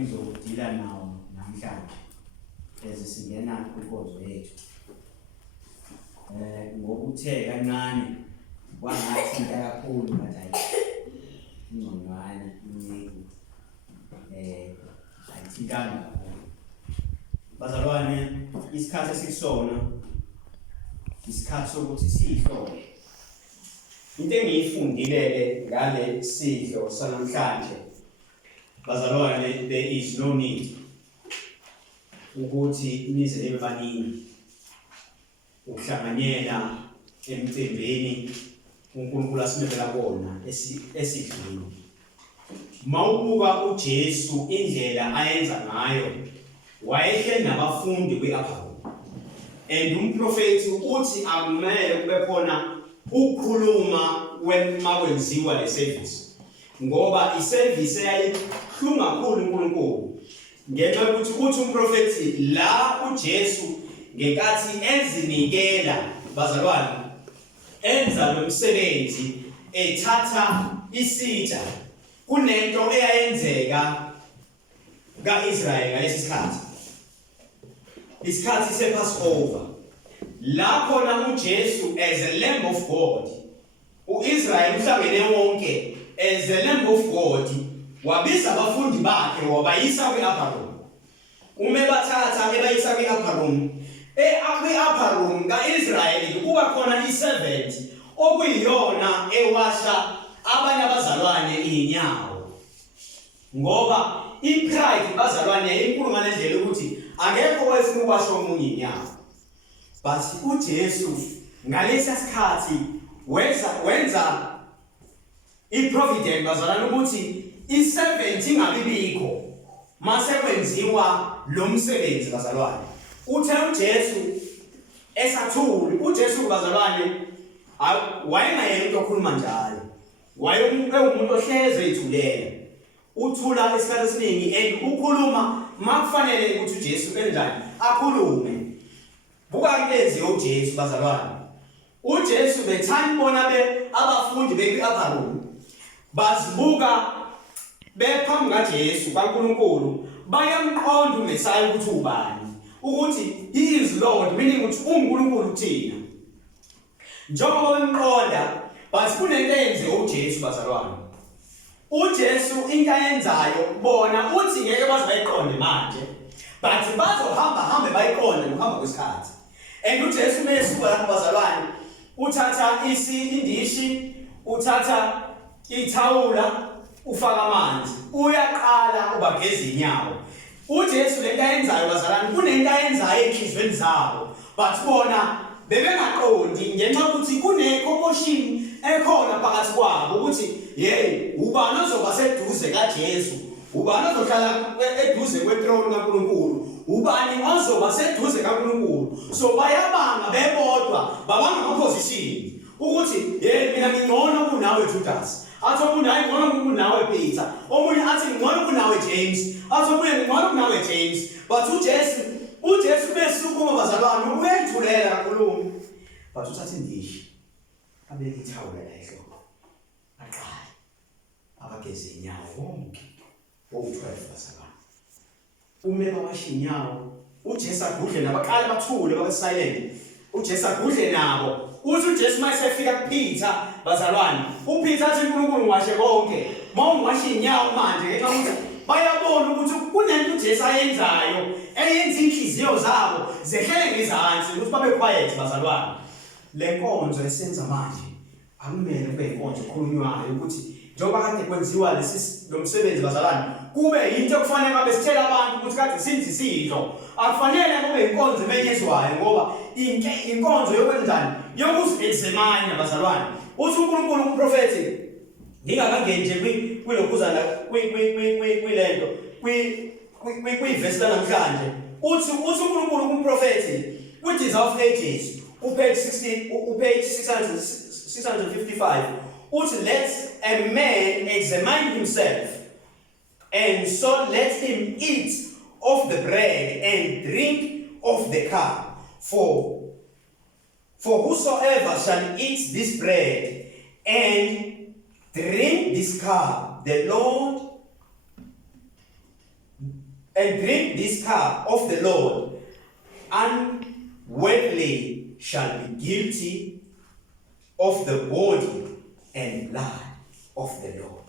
engizodila nawo namhlanje singena kwinkonzo yethu. Ngokuthe kancane kwangathinta kakhulu manje ingqondwana iningi ayithintanga kakhulu. Bazalwane, isikhathi esikusona isikhathi sokuthi sihlole. Into engiyifundile ngale sidlo sanamhlanje, bazalwane, there is no need ukuthi nize nibe baningi ukuhlanganyela emcimbini uNkulunkulu asimemela kona esidlini. Mawubuka uJesu indlela ayenza ngayo, wayehle nabafundi kwi-upper room. And umprofethi uthi akumele kube khona ukukhuluma makwenziwa le service, ngoba iservice eyayihlunga kakhulu uNkulunkulu ngenxa yokuthi uthi umprofethi la uJesu ngenkathi ezinikela, bazalwane, enza lo msebenzi ethatha isitsha kunento eyayenzeka kaIsrael ngalesi sikhathi, isikhathi sePassover, la khona uJesu as a Lamb of God, uIsrael uhlangene wonke as a Lamb of God, wabiza abafundi bakhe wabayisa kwi-upper room. Ume bathatha ebayisa kwi-upper room, kwi-upper room kaIsrael kuba khona i-servant okuyiyona ewasha abanye abazalwane inyawo, ngoba i-pride, bazalwane, inkulu ngalendlela ukuthi akekho owayefuna ukwasha omunye inyawo. But uJesu ngalesi sikhathi wenza i-providence, bazalwane, ukuthi i-servant ingabibikho mase kwenziwa lo msebenzi, bazalwane. Uthe uJesu esathuli, uJesu, bazalwane, wayengayena umuntu okhuluma njalo, wayeumuntu ohleze ethulela, uthula isikhathi esiningi and ukhuluma makufanele ukuthi uJesu enjani akhulume. Buka into eyenziwe uJesu, bazalwane. uJesu bethanda bona abafundi bekwi-upper room bazibuka bephambi kaJesu kaNkulunkulu, bayamqonda uMesaya ukuthi ubani, ukuthi he is Lord, meaning ukuthi uNkulunkulu kuthina. Njengoba bemqonda, but kunento eyenziwe uJesu, bazalwane. uJesu into ayenzayo bona uthi ngeke baze bayiqonde manje, but bazohamba bayiqonde ngokuhamba kwesikhathi. And uJesu mesuka lapho, bazalwane, uthatha indishi, uthatha ithawula, ufaka amanzi, uyaqala ubageza inyawo. uJesu lento ayenzayo, bazalwane, kunento ayenzayo enhlizweni zabo, but bona bebengaqondi ngenxa yokuthi kune-commotion ekhona phakathi kwabo ukuthi hey, ubani ozoba seduze kaJesu, ubani ozohlala eduze kwethrone kaNkulunkulu, ubani ozoba seduze kaNkulunkulu. So bayabanga bebodwa, babanga ama-position ukuthi hey, mina ngingcono kunawe Judas, athi omunye hayi ngcono kunawe Peter, omunye athi ngcono kunawe James, athi omunye ngcono kunawe James. But uJesu besukuma, bazalwane, uyayithulela kakhulu, but uthatha indishi, abeke ithawula la ehloko, aqala abageze inyawo bonke bowu-12, bazalwane. Ume bawasha inyawo, uJesu agudle nabo, baqale bathule babe silent, uJesu agudle nabo. Uthi uJesu mayesefika kuPeter, bazalwane, uPeter athi uNkulunkulu ngiwashe konke, mawungiwasha inyawo manje ngenxa yokuthi bayabona ukuthi kunento uJesu ayenzayo eyenza inhliziyo zabo zehlele ngezansi ukuthi babe quiet, bazalwane. Le nkonzo esenza manje akumele kube inkonzo ekhulunywayo ukuthi njengoba kade kwenziwa lo msebenzi, bazalwane, kube yinto ekufanele ngabe sitshela abantu ukuthi kade senza isidlo. Akufanele kube inkonzo emenyezwayo, ngoba inkonzo yokwenzani, yokuzi-examine, bazalwane. Uthi uNkulunkulu kumprofethi, ngingakangeni nje kwilokuza la kwilento kwi-verse lanamhlanje, uthi uNkulunkulu kumprofethi kwi-Desire of Ages, upage 655, uthi let a man examine himself, and so let him eat of the bread and drink of the cup, for whosoever shall eat this bread and drink this cup, the Lord and drink this cup of the Lord unworthily shall be guilty of the body and blood of the Lord.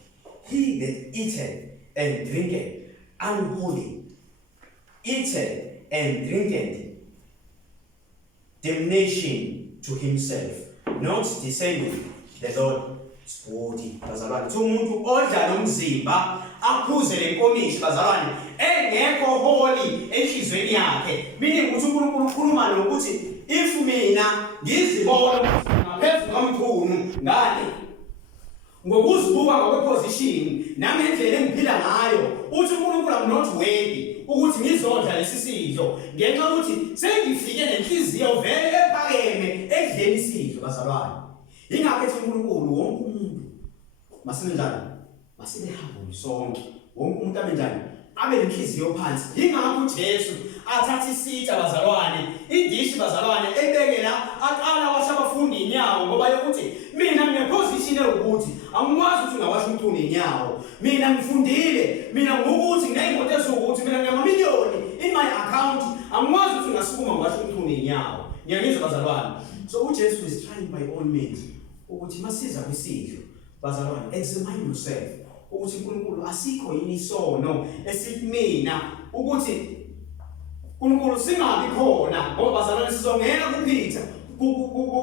He that eateth and drinketh unholy, eateth and drinketh damnation to himself, not discerning the Lord's body. Bazalwane, umuntu odla lomzimba aphuze lenkomishi bazalwane engekho holy enhlizweni yakhe. Meaning ukuthi uNkulunkulu ukhuluma nokuthi if mina ngizibona ngaphezulu komkhunu ngani ngokuzibuka ngokweposition nami endlela engiphila ngayo uthi uNkulunkulu am not worthy ukuthi ngizodla lesi sidlo ngenxa ukuthi sengifike nenhliziyo vele ephakeme ekudleni isidlo bazalwane. Ingakho ethi uNkulunkulu wonke umuntu masenjani masibehambule sonke wonke umuntu abenjani abe nenhliziyo phansi. Ingakho uJesu athatha isitsha bazalwane indishi bazalwane ebekela aqala washa abafundi inyawo ngoba yokuthi mina ngineposition ukuthi angikwazi ukuthi ngawasha umuntu inyawo. Mina ngifundile mina ngokuthi ngineyimoto ezukuthi mina nginamamiliyoni in my account angikwazi ukuthi ngasukuma ngiwasha umuntu inyawo. Ngiyangizwa bazalwane. So uJesu is trying by all means ukuthi masiza kwisidlo bazalwane examine yourself ukuthi uNkulunkulu asikho yini isono esithi mina ukuthi uNkulunkulu singabi khona ngoba bazalwane sizongena kuPeter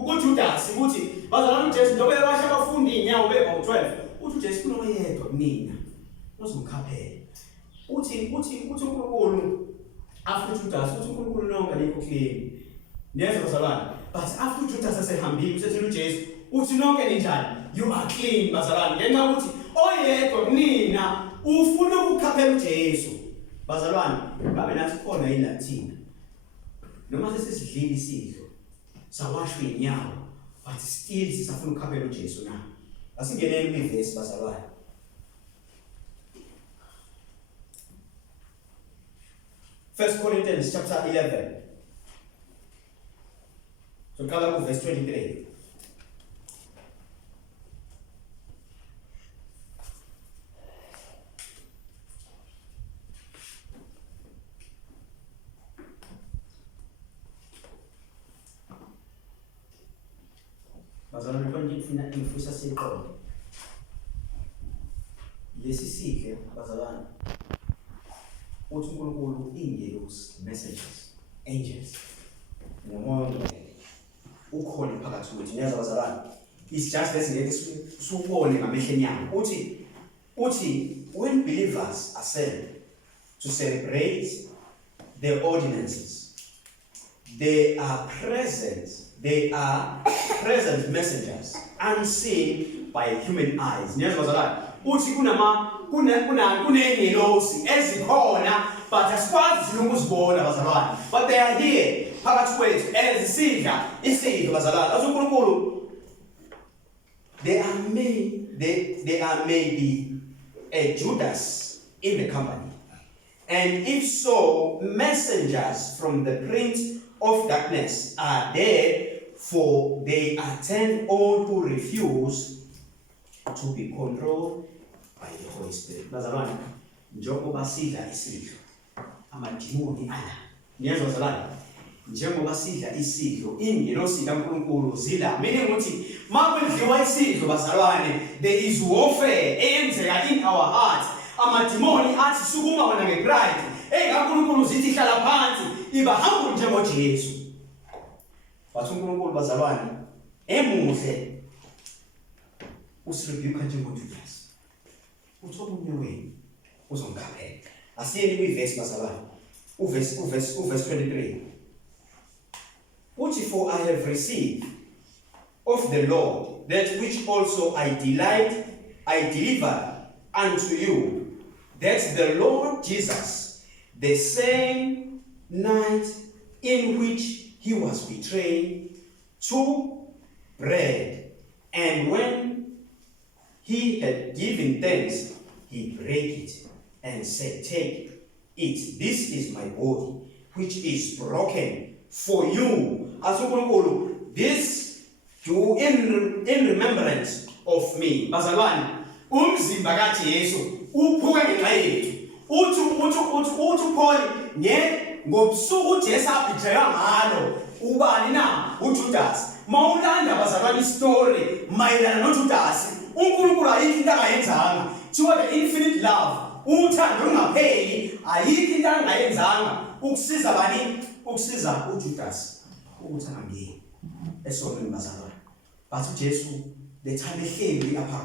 kuJudas ukuthi bazalwane uJesu njengoba ewasha abafundi inyawo beba u12 uthi uJesu kunoyedwa kumina uzomkhaphela uthi uNkulunkulu after Judas uthi uNkulunkulu nonke alikho clean. Niyezwa bazalwane, but after Judas asehambile usethi uJesu uthi nonke ninjani you are clean bazalwane ngenxa ukuthi oyedwa kunina ufuna ukukhaphela uJesu bazalwane. Ngabe nathi khona yini lathina noma sesidlile isidlo sawashwa inyawo but still sisafuna ukukhaphela uJesu na? Asingeneni kwivesi bazalwane. First Corinthians chapter 11 so qala ku verse 23. Bazalwane konke ngifisa siqonde lesi sidle bazalwane uthi uNkulunkulu ingelosi messages angels nomoya ukhona phakathi kwethu. Niyazwa bazalwane, it's just ngeke subone ngamehlo enyama uthi when believers assemble to celebrate the ordinances they are present messengers unseen by human eyes. Niyazwa bazalwane, uthi kunengelosi ezikhona but asikwazi ukuzibona bazalwane, but they are here phakathi kwethu ezisidla isidlo bazalwane. Athi uNkulunkulu there may be a Judas in the company, and if so messengers from the prince of darkness are there, for they attend all who refuse to be controlled by the Holy Spirit. Bazalwane, njengoba sidla isidlo amadimoni ala. Niyezwa bazalwane, njengoba sidla isidlo ingelosi kaNkulunkulu zila. Meaning ukuthi makudliwa isidlo bazalwane there is warfare eyenzeka in our hearts. Amadimoni athi sukuma wona ngepride kaNkulunkulu zithi hlala phansi iba humble njengoJesu. Bathi uNkulunkulu bazalwane emuhle usirebuke njengoJudas. Uthi omunye wenu uzomkhaphela. Asiyeni kwivesi bazalwane. Uverse 23. Uthi for I have received of the Lord that which also I delivered unto you, that the Lord Jesus, the same night in which he was betrayed, took bread, and when he had given thanks, he brake it and said, take it, this is my body, which is broken for you. As uNkulunkulu, this do in remembrance of me. Bazalwane, umzimba kaJesu uphuke ngenxa yethu. uthi Paul ngobusuku uJesu abhijeka ngalo ubani na uJudas. Mawulanda bazalwane istory mayelana noJudas, uNkulunkulu ayikho into angayenzanga. Kuthiwa the infinite love, uthando olungapheli, ayikho into angayenzanga ukusiza bani, ukusiza uJudas ukuthi angangeni esonweni bazalwane. But uJesu lethanda ehleli lapha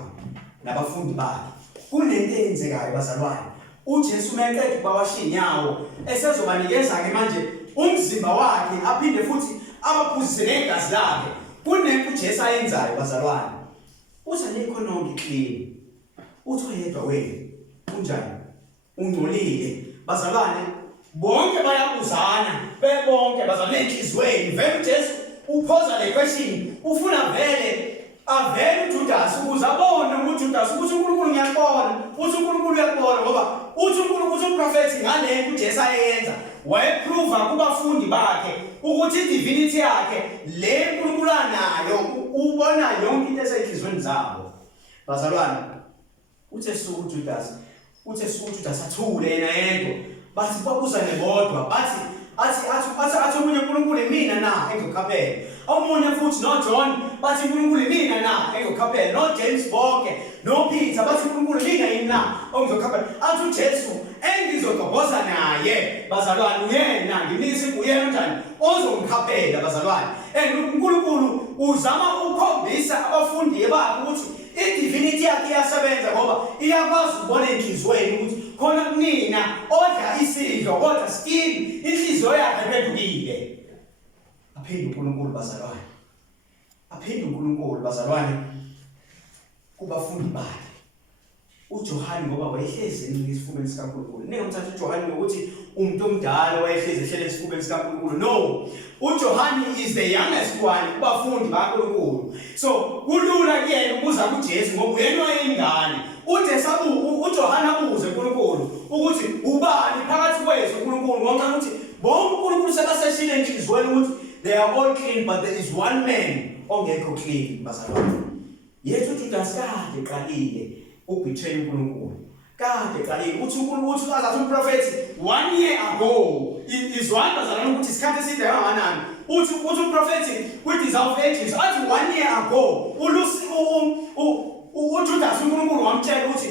nabafundi bakhe. Kunento eyenzekayo bazalwane. uJesu meqeda ukubawasha inyawo esezobanikeza ke manje umzimba wakhe aphinde futhi abaphuzise negazi lakhe. Kunento uJesu ayenzayo bazalwane. Uthi alikho nonke clean. Uthi oyedwa wena unjani? Ungcolile. Bazalwane bonke bayabuzana, bebonke bazalwane enhlizweni. Vele uJesu uphoza le question, ufuna vele avele uJudas ukuze abone uJudas ukuthi uNkulunkulu ngiyabona, uthi uNkulunkulu uyabona ngoba uthi uNkulunkulu uthi uprofethi ngale uJesu ayenza wayeprove kubafundi bakhe ukuthi idivinity yakhe le uNkulunkulu anayo ubona yonke into esenhlizweni zabo. Bazalwane uthe suku uJudas athule yena yedwa, bathi babuza nebodwa bathi athi omunye uNkulunkulu mina na engizokhaphela, omunye futhi no John bathi uNkulunkulu mina na engizokhaphela, no James bonke no Peter bathi uNkulunkulu mina yini na engizokhaphela, athi uJesu engizogqoza naye bazalwane uyena nginikise kuyena njani ozongikhaphela bazalwane. uNkulunkulu uzama ukukhombisa abafundi bakhe ukuthi idivinity yakhe iyasebenza ngoba iyakwazi ukubona enhlizweni ukuthi khona kunina odla isidlo kodwa still inhliziyo yakhe iphendukile. Aphinde uNkulunkulu bazalwane. Aphinde uNkulunkulu bazalwane kubafundi bakhe. uJohane ngoba wayehlezi esifubeni sikaNkulunkulu. Ningamthatha uJohane ngokuthi umuntu omdala wayehlezi ehlele esifubeni sikaNkulunkulu. No. uJohane is the youngest one kubafundi bakaNkulunkulu. So kulula kuyena ukuza kuJesu ngoba uyena wayengane. uJohane abuze uNkulunkulu ukuthi ubani phakathi kwethu uNkulunkulu ngoba ukuthi bonke uNkulunkulu sebaseshile enhlizweni ukuthi they are all clean but there is one man ongekho clean bazalwane. Yethu uJudas kade eqalile ubetray uNkulunkulu. Kade eqalile uthi uNkulunkulu uthi azathi umprofeti 1 year ago izwana bazalwane ukuthi isikhathi eside kangakanani. Uthi umprofeti kwi-dissolve ages athi 1 year ago uJudas uNkulunkulu wamtshela ukuthi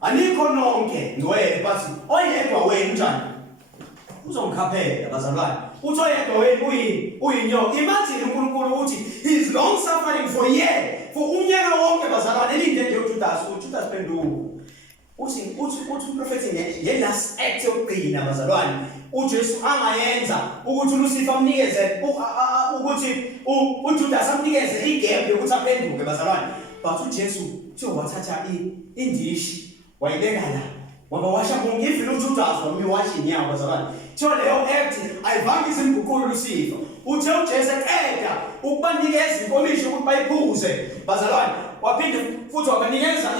anikho nonke ngcwele but oyedwa wena njani uzongikhaphela bazalwane. Uthi oyedwa wena uyinyoka. Imagine uNkulunkulu ukuthi he is long suffering for unyaka wonke bazalwane elinde nje uJudas penduko. Uthi umprofeti ngelast act yokugcina bazalwane uJesu angayenza ukuthi uLucifer amnikeze ukuthi uJudas amnikeze igap yokuthi aphenduke bazalwane. But uJesu uthe wathatha indishi wayibeka la waba washa bonke even uJudas wamiwasha inyawo bazalwane. Thiyo leyo act ayivangise imiguqulo uLucifer. Uthe uJesu eqeda ukubanikeza inkomishi ukuthi bayiphuze bazalwane. Waphinde futhi wabanikeza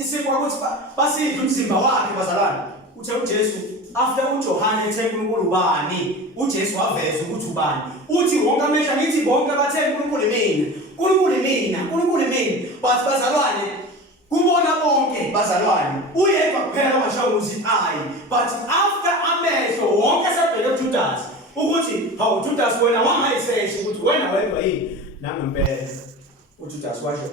isikwa ukuthi basidle umzimba wakhe bazalwane. Uthe uJesu after uJohane ethe uNkulunkulu ubani, uJesu waveza ukuthi ubani. Uthi wonke amehlo ngithi bonke bathe uNkulunkulu mina. But bazalwane kubona bonke bazalwane uyedwa kuphela owashayo ukuthi ayi. But after amehlo wonke asebheke uJudas ukuthi hawu Judas wena wangayiseshe ukuthi wena wedwa yini nangempela. uJudas washo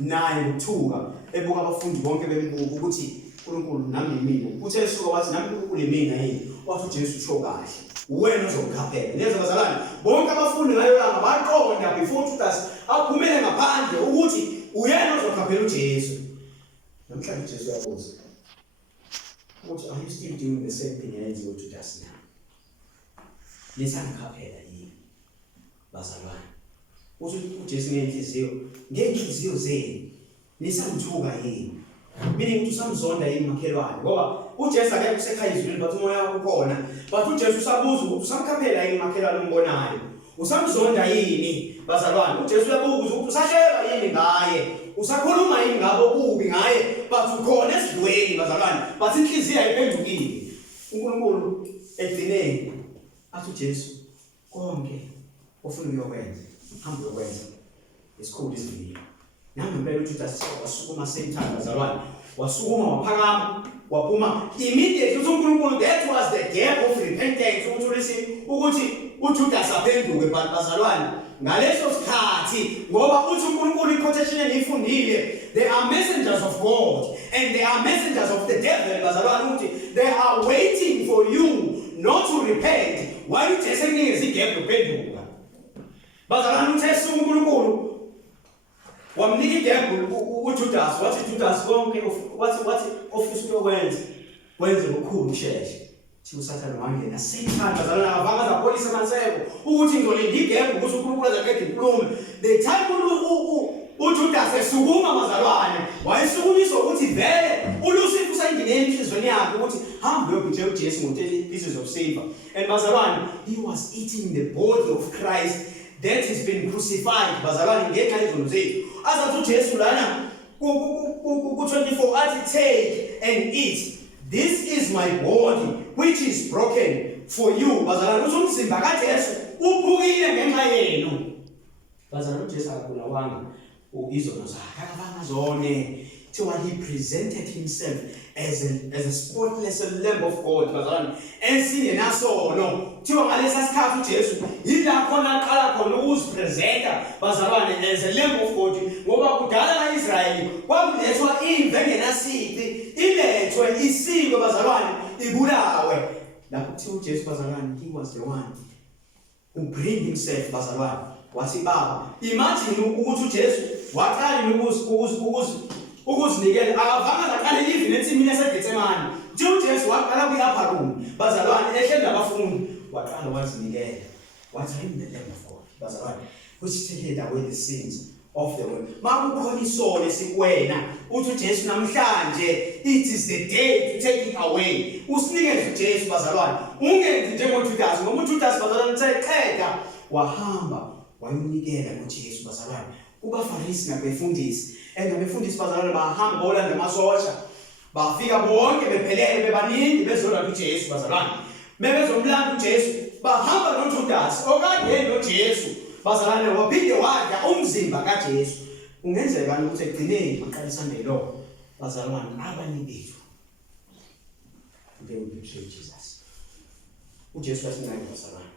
naye ngokuthuka ebuka abafundi bonke bembuka ukuthi uNkulunkulu nami yimina. Uthe esuka wathi nami uNkulunkulu yimina yini. Wathi uJesu usho kahle wena uzongikhaphela. Neza bazalwane bonke abafundi ngayo langa baqonda before uJudas aphumele ngaphandle ukuthi uyena ozokhaphela uJesu. Namhlanje uJesu uyabuza ukuthi are you still doing the same thing as uJudas now? Lisangikhaphela yini bazalwane? Uthi uJesu ngenhliziyo zenu nisangithuka yini? Mina ngithi usamzonda yini makhelwane ngoba uJesu akekho kusekhaya izweni but umoya wakho ukhona. But uJesu usabuza ukuthi usamkhaphela yini makhelwane umbonayo? Usamzonda yini bazalwane? uJesu uyabuza ukuthi usasheba yini ngaye? Usakhuluma yini ngabo kubi ngaye? But ukhona esidweni bazalwane. But inhliziyo ayiphendukile. uNkulunkulu egcineni athi uJesu konke ofuna ukuyokwenza hamba uyokwenza. Isikhulu izivile. Nami ngempela uJudas wasukuma sentana bazalwane. Wasukuma waphakama waphuma immediately uthi uNkulunkulu. That was the gap of repentance ukuthi uJudas aphenduke bazalwane ngaleso sikhathi ngoba uthi uNkulunkulu iquotation engiyifundile, they are messengers of God and they are messengers of the devil bazalwane ukuthi they are waiting for you not to repent while uJesu ekunikeza igap yokuphenduka. Bazalwane uThesa uNkulunkulu wamnika igap uJudas, wathi Judas konke wathi ofisa ukwenza wenze ukukhulu usheshe. Thi uSathane wangena sithanda bazalwane abanga zapholisa kanseko ukuthi ngizolinda igap ukuthi uNkulunkulu azaqede inkulumo. The time uJudas esukuma bazalwane wayesukumiswa ukuthi vele uLucifer usayingenela inhlizweni yakhe ukuthi hamba uyobhitshela uJesu ngo-30 pieces of silver. And bazalwane, he was eating the body of Christ that has been crucified bazalwane ngenxa yezono zethu. Azathi uJesu lana ku-24 athi take and eat, this is my body which is broken for you. Bazalwane uthi umzimba kaJesu uphukile ngenxa yenu. Bazalwane uJesu akabulawanga izono zakhe, akabangazone. Till he presented himself as a spotless lamb of God bazalwane esingenasono. Thiwa ngalesa sikhathi uJesu yila khona aqala khona ukuzipresenta bazalwane as a lamb of God ngoba kudala kaIsrayeli kwakulethwa imve engenasici, ilethwe isiko bazalwane ibulawe. Lapho kuthiwa uJesu bazalwane, he was the one who bring himself bazalwane wathi baba. Imagine ukuthi uJesu waqala ukuzinikela akavanga laqala even ensimini yaseGetsemane. Nje uJesu waqala kwi-upper room bazalwane ehleli nabafundi waqala wazinikela wathi I am the Lamb of God bazalwane which taketh away the sins of the world. Makukhona isono esikwena uthi uJesu namhlanje it is the day to take it away. Usinikeze uJesu bazalwane, ungenzi njengoJudas ngoba uJudas bazalwane useqeda wahamba wayomnikela uJesu bazalwane kubaFarisi nabefundisi. Abefundisi bazalwane bahamba bolanda amasosha bafika bonke bephelele bebaningi bezolanda uJesu bazalwane. Mebezomlanda uJesu bahamba noJudas okade noJesu bazalwane waphinde wadla umzimba kaJesu. Kungenzeka ukuthi egcineni aqalisa ngelo bazalwane abanye bethu they will betray Jesus. uJesu wathi naye bazalwane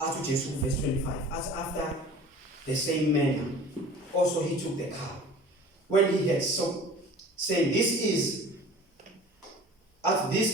athi uJesu verse 25 after the same manner also he took the cup when he had so saying this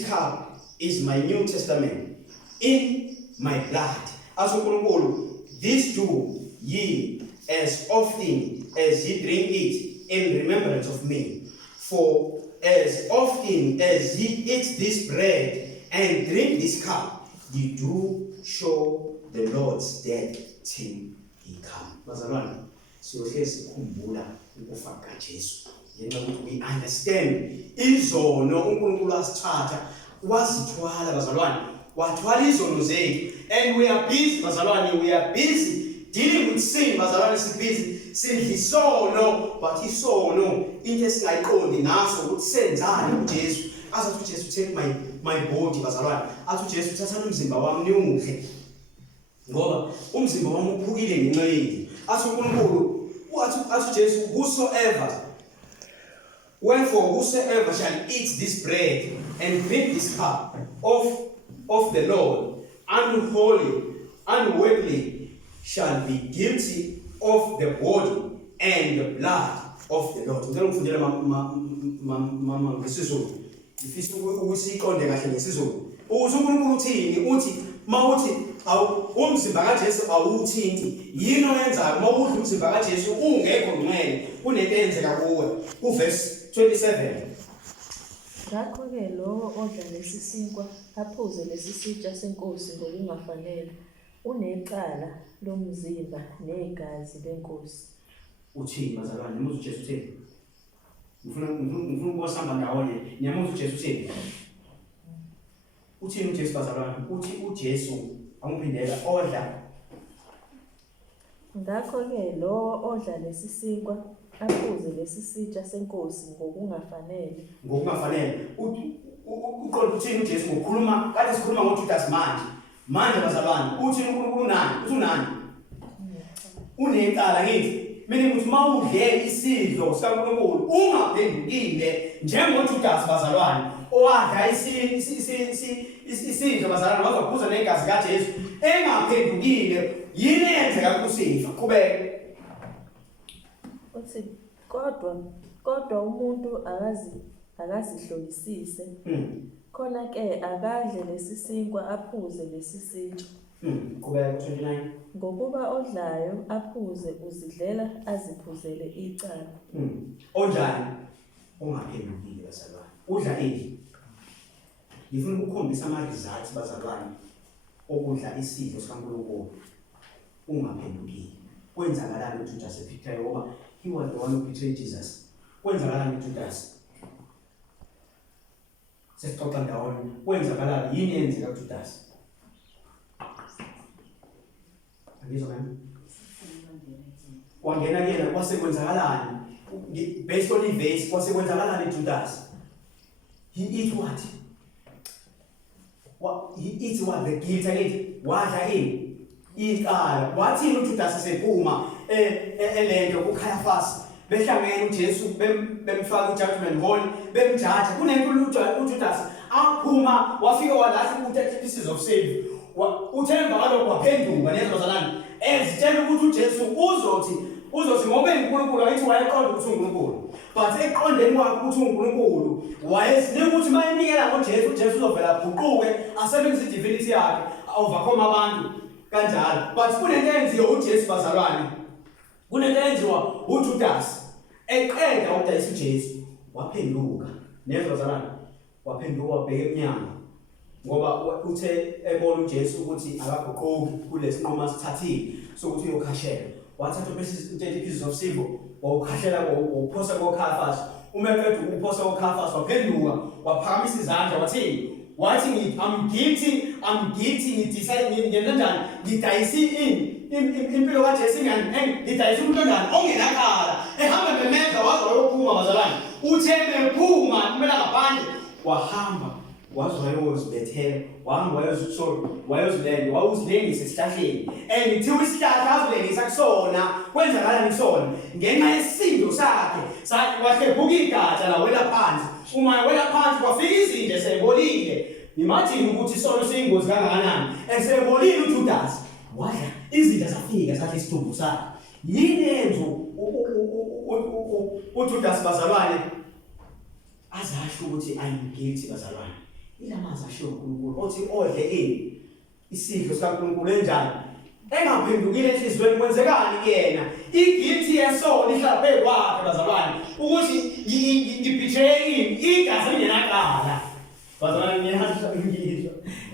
cup is my New Testament in my blood. As uNkulunkulu, this do ye as often as ye drink it in remembrance of me. For as often as ye eat this bread and drink this cup, ye do show the Lord's death till he come. Bazalwane, siyohlezi sikhumbula ukufa kaJesu. Ngenxa ukuthi we understand izono uNkulunkulu asithatha wazithwala bazalwane, wathwala izono zethu. And we are busy bazalwane, we are busy dealing with sin bazalwane, sibusy sidla isono, but isono into esingayiqondi naso ukuthi senzani uJesu. Azathi uJesu take my body bazalwane, athi uJesu thatha umzimba wami niwudle ngoba umzimba wami uphukile ngenxa yenu. Athi uNkulunkulu athi uJesu whosoever shall eat this bread and drink this cup of the Lord unworthily shall be guilty of the body and the blood of the Lord. Ngicela ngifundele mama ngesizulu. Ngifisa ukuthi iqonde kahle ngesizulu. Ukuthi uNkulunkulu uthini? Uthi mawuthi umzimba kaJesu awuthinti. Yini oyenzayo mawudla umzimba kaJesu ungekho ngcwele kunento eyenzeka kuwe. Kuverse 27. Ngakho-ke lowo odla lesi sinkwa aphuze lesi sitsha senkosi ngokungafanele unecala lomzimba negazi lenkosi. Uthini bazalwane? Ngimuza uJesu uthini? Ngifuna ukubosamba ndawonye. Ngiyamuza uJesu uthini? Uthini uJesu bazalwane? Uthi uJesu angiphindela odla. Ngakho-ke lowo odla lesi sinkwa aphuze lesi sitsha senkosi ngokungafanele. Ngokungafanele. Uqonda uthini uJesu ngokukhuluma? Kade sikhuluma ngoJudas manje bazalwane. Uthini uNkulunkulu nani? Uthi unani? Unecala ngithi. meaning ukuthi mawudle isidlo sikaNkulunkulu ungaphendukile njengoJudas bazalwane owadla isidlo bazalwane wazophuza negazi kaJesu engaphendukile yini eyenzeka kusifa qhubeka uthi kodwa umuntu akazihlolisise khona ke akadle lesisinkwa aphuze lesisitsha qhubeka 29 ngokuba odlayo aphuze uzidlela aziphuzele icala onjani ungaphendukile bazalwane udla ini ngifuna ukukhombisa ama-results bazalwane okudla isidlo sikaNkulunkulu ungaphendukile kwenzakalani uJudas ephikayo ngoba he was the one who betrayed Jesus kwenzakalani uJudas sesixoxa ndawonye kwenzakalani yini eyenzeka kuJudas angizwa manje wangena yena kwasekwenzakalani based on the kwasekwenzakalani uJudas he eat what he eats what the guilt again wadla ini iqala wathini uJudas esephuma elento kuCaiaphas behlangene uJesu bemfaka uJudgment Hall bemjaja kunenkulu uJudas aphuma wafika walahla u-30 pieces of silver uthemba kalokho waphenduka nezozalana ezitshela ukuthi uJesu uzothi ngoba uNkulunkulu ayithi wayeqonda ukuthi uNkulunkulu but eqondeni kwakhe ukuthi uNkulunkulu wayezinika ukuthi mayenikela ngoJesu uJesu uzovela abhuquke asebenzise idivinity yakhe overcome abantu kanjalo but kunento eyenziwa uJesu bazalwane kunento eyenziwa uJudas eqeda ukudayisa uJesu waphenduka nezozalana waphenduka wabheka emnyango ngoba uthe ebona uJesu ukuthi akaguquki kulesinqoma sithathile sokuthi uyokhashela wathatha bese 30 pieces of silver wawukhashela wawuphosa koCaiaphas uma eqeda ukuphosa koCaiaphas waphenduka waphakamisa izandla wathi I'm guilty ngidecide ngenzenjani ngidayisi impilo kaJesu ngidayisa umuntu onjani ongenakhala ehamba bemenza waze wayophuma bazalwane uthe bephuma kumele ngaphandle wahamba waze wayozibethela wahamba wayozilenda wawuzilengisa esihlahleni and ithiwa isihlahla azilengisa kusona kwenzakalani kusona ngenxa yesisindo sakhe wahlephuka igatsha lawela phansi uma wela phansi kwafika izinto esebolile imagine ukuthi isono siyingozi kangakanani esebolile uJudas wadla izinto zafika sathi isithumbu sakhe yini yenzo uJudas bazalwane azasho ukuthi I'm guilty bazalwane ilamazi asho uNkulunkulu othi odle ini isidlo sikaNkulunkulu enjani engaphendukile enhlizweni kwenzekani kuyena iguilty yesono ihlala phezu kwakhe bazalwane ukuthi ngibetray ini igazi lingenakala bazalwane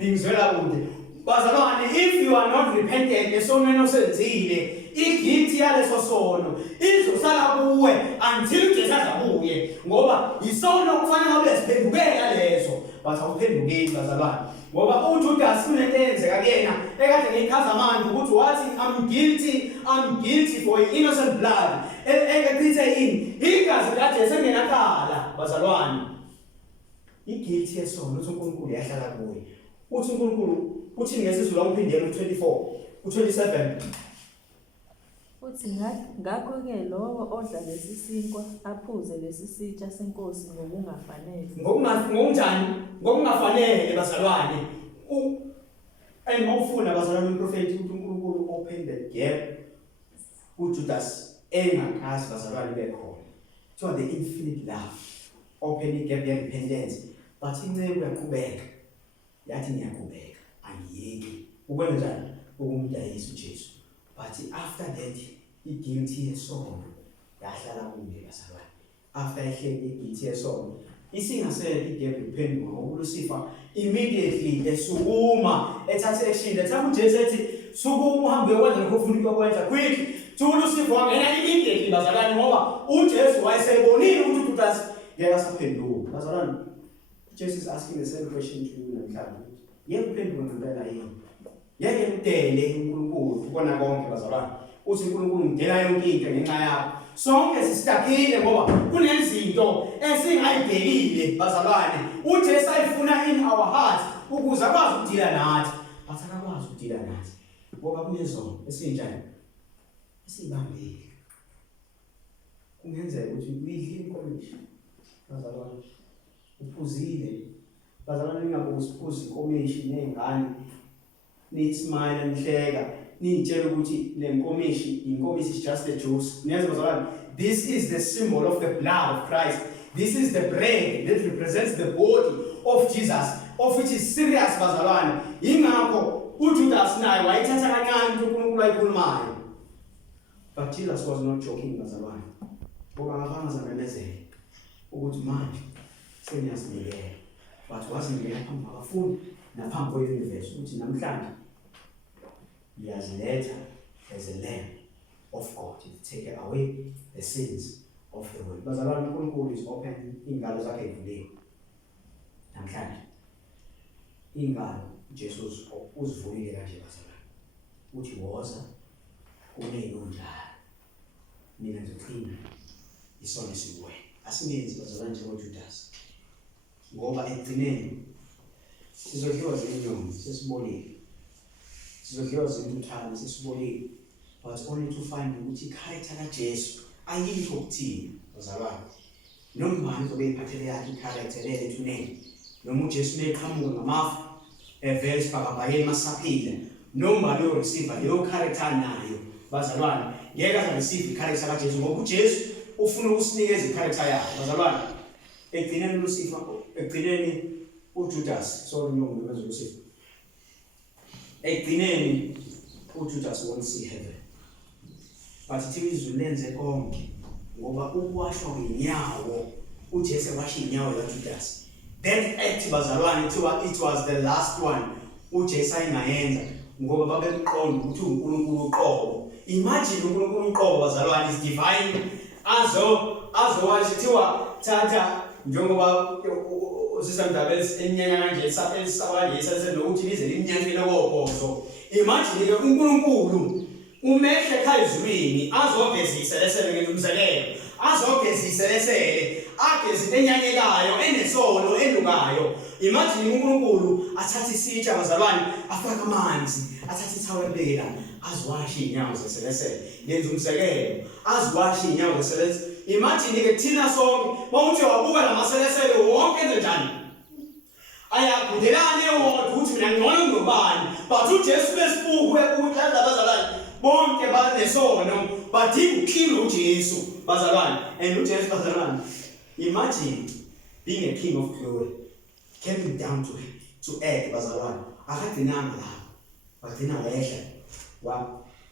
ngizwela kude bazalwane if you are not repentant esonweni osenzile iguilty yaleso sono izosala kuwe until uJesu azabuye ngoba isono kufanele ngabe siphendukela lezo but awuphendukeli bazalwane ngoba uJudas kunento eyenzeka kuyena ekade ngichaza manje ukuthi wathi I'm guilty for innocent blood ekechithe ini igazi likaJesu engenakhala bazalwane iguilty yesono uthi uNkulunkulu yahlala kuwe uthi uNkulunkulu uthi ngesizulu awuphindele u24 u27 uthi ngakho-ke lowo odla lesisinkwa aphuze lesisitsha senkosi ngokungafanele ngokunjani ngokungafanele bazalwane ayimawufuna bazalwane umprofeti ukuthi uNkulunkulu open the gap uJudas engakazi bazalwane bekhona so the infinite love open the gap ye-repentance but inceku yaqhubeka yathi ngiyaqhubeka angiyeki ukwenza njani ukumdayisa uJesu but after that iguilty yesono yahlala kuye bazalwane after ehleli iguilty yesono isingaseke igap iphenduka ngoba uLucifer immediately esukuma ethatha action ethatha uJesu ethi sukuma uhambe ukwenza lokho ufuna ukwenza quick uLucifer wangena immediately bazalwane ngoba uJesu wayesebonile ukuthi uJudas ngeke asaphenduka bazalwane Jesus is asking the same question to you namhlanje yekuphendula ngempela yini yeke udele uNkulunkulu ukona konke bazalwane uthi uNkulunkulu ngidela yonke into ngenxa yakho sonke sistakile ngoba kunezinto esingayidelile bazalwane uJesu ayifuna in our hearts ukuze akwazi ukudila nathi but akakwazi ukudila nathi ngoba kunezono esinjani esibambile kungenzeka ukuthi uyidlile inkomishi bazalwane uphuzile bazalwane ningabuzi uphuza inkomishi nezingane nitsmile nihleka nitshela ukuthi le nkomishi inkomishi is just a juice niyazi bazalwane this is the symbol of the blood of Christ. This is the bread that represents the body of Jesus, of which is serious bazalwane. Ingakho uJudas naye wayithatha kancane into uNkulunkulu ayikhulumayo. But Jesus was not joking bazalwane. Ngoba ngafana zamemezele ukuthi manje seniyasinikela. But wazinikela phambi kwabafundi naphambi kwe-universe ukuthi namhlanje liyaziletha as a lamb of God to take away the sins of the world. Bazalwane uNkulunkulu is open ingalo zakhe ivuliwe. Namhlanje ingalo Jesu uzivulile kanje bazalwane. Uthi woza kunenonjalo. Mina ngizoqina isona sibuye. Asingenzi bazalwane njengoJudas. Ngoba egcineni sizodliwa zinyoni sesibolile. Sizodliwa zintuthane sesibolile. But only to find ukuthi character kaJesu ayikho ukuthini bazalwane. Noma ngizobe iphathele yakhe i-character lele thuneni. Noma uJesu neqhamuka ngamafu evela isibhakabhakeni masaphila. Noma lo receive leyo character nayo bazalwane. Ngeke azareceive i-character kaJesu ngoba uJesu ufuna ukusinikeza i-character yakhe bazalwane. Egcineni Lucifer, egcineni uJudas, sorry no Lucifer. Egcineni uJudas won't see heaven. But ithi izwi lenze konke ngoba ukwashwa kwenyawo uJesu washa inyawo laJudas. That act bazalwane it was the last one uJesu ayingayenza ngoba babemqonda ukuthi uNkulunkulu uqobo. Imagine uNkulunkulu uqobo bazalwane is divine. Azowasho thiwa thatha njengoba usisa Ndabezi eminyanya kanje esabanye esenokuthi lize limnyanyele kophozo. Imagine ke uNkulunkulu umehle ekhayizwini azogezisa lesele ngenumzelelo azogezisa lesele agezise enyanyekayo enesono elukayo. Imagine uNkulunkulu athatha isitsha bazalwane afaka amanzi athatha ithawebela aziwashe inyawo zeselesele yenza umsekelo aziwashe inyawo zeselesele. Imagine ke thina sonke mawuthi wabuka lamaselesele wonke enze njani ayakudelane wonke ukuthi mina ngcono ngobani. But uJesu besibuku ekuthatha bazalwane bonke banesono badinga ukukhila uJesu bazalwane. And uJesu bazalwane, imagine being a king of glory came down to earth bazalwane. Akagcinanga lapho bagcina wehla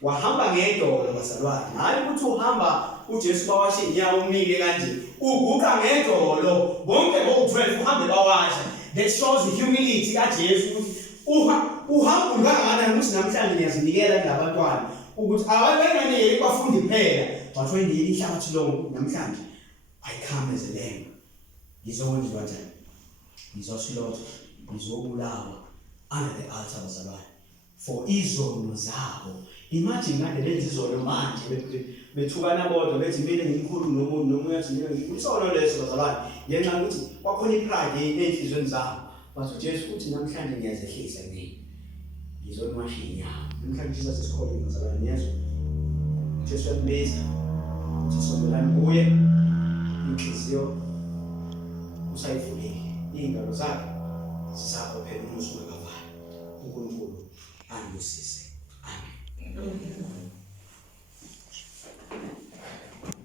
wahamba ngedolo bazalwane. Hayi ukuthi uhamba uJesu bawashe inyawo umile kanje uguqa ngedolo bonke bo12 uhambe bawasha. That shows the humility kaJesu. Uhamba ngangana ukuthi namhlanje niyazinikela kulabantwana ukuthi ababenganikeli bafundi kuphela but wendile ihlabathi lonke namhlanje I come as a lamb. Ngizokwenza kanjani? Ngizosilotha, ngizobulawa under the altar bazalwane for izono zabo. Imagine ngade lenza izono manje bethukana bodwa bethi mina ngimkhulu nomuntu uyathi mina ngisono leso bazalwane ngenxa ukuthi kwakhona ipride enhlizweni zabo. But Jesu uthi namhlanje ngiyazehlisa kimi ngizonwasha inyawo. Namhlanje Jesus is calling bazalwane niyezwa Jesu uyabeza uthi sondelani kuye inhliziyo usayivulile ingalo zakhe zisapho phela umuso wekavalo. uNkulunkulu angusise. Amen.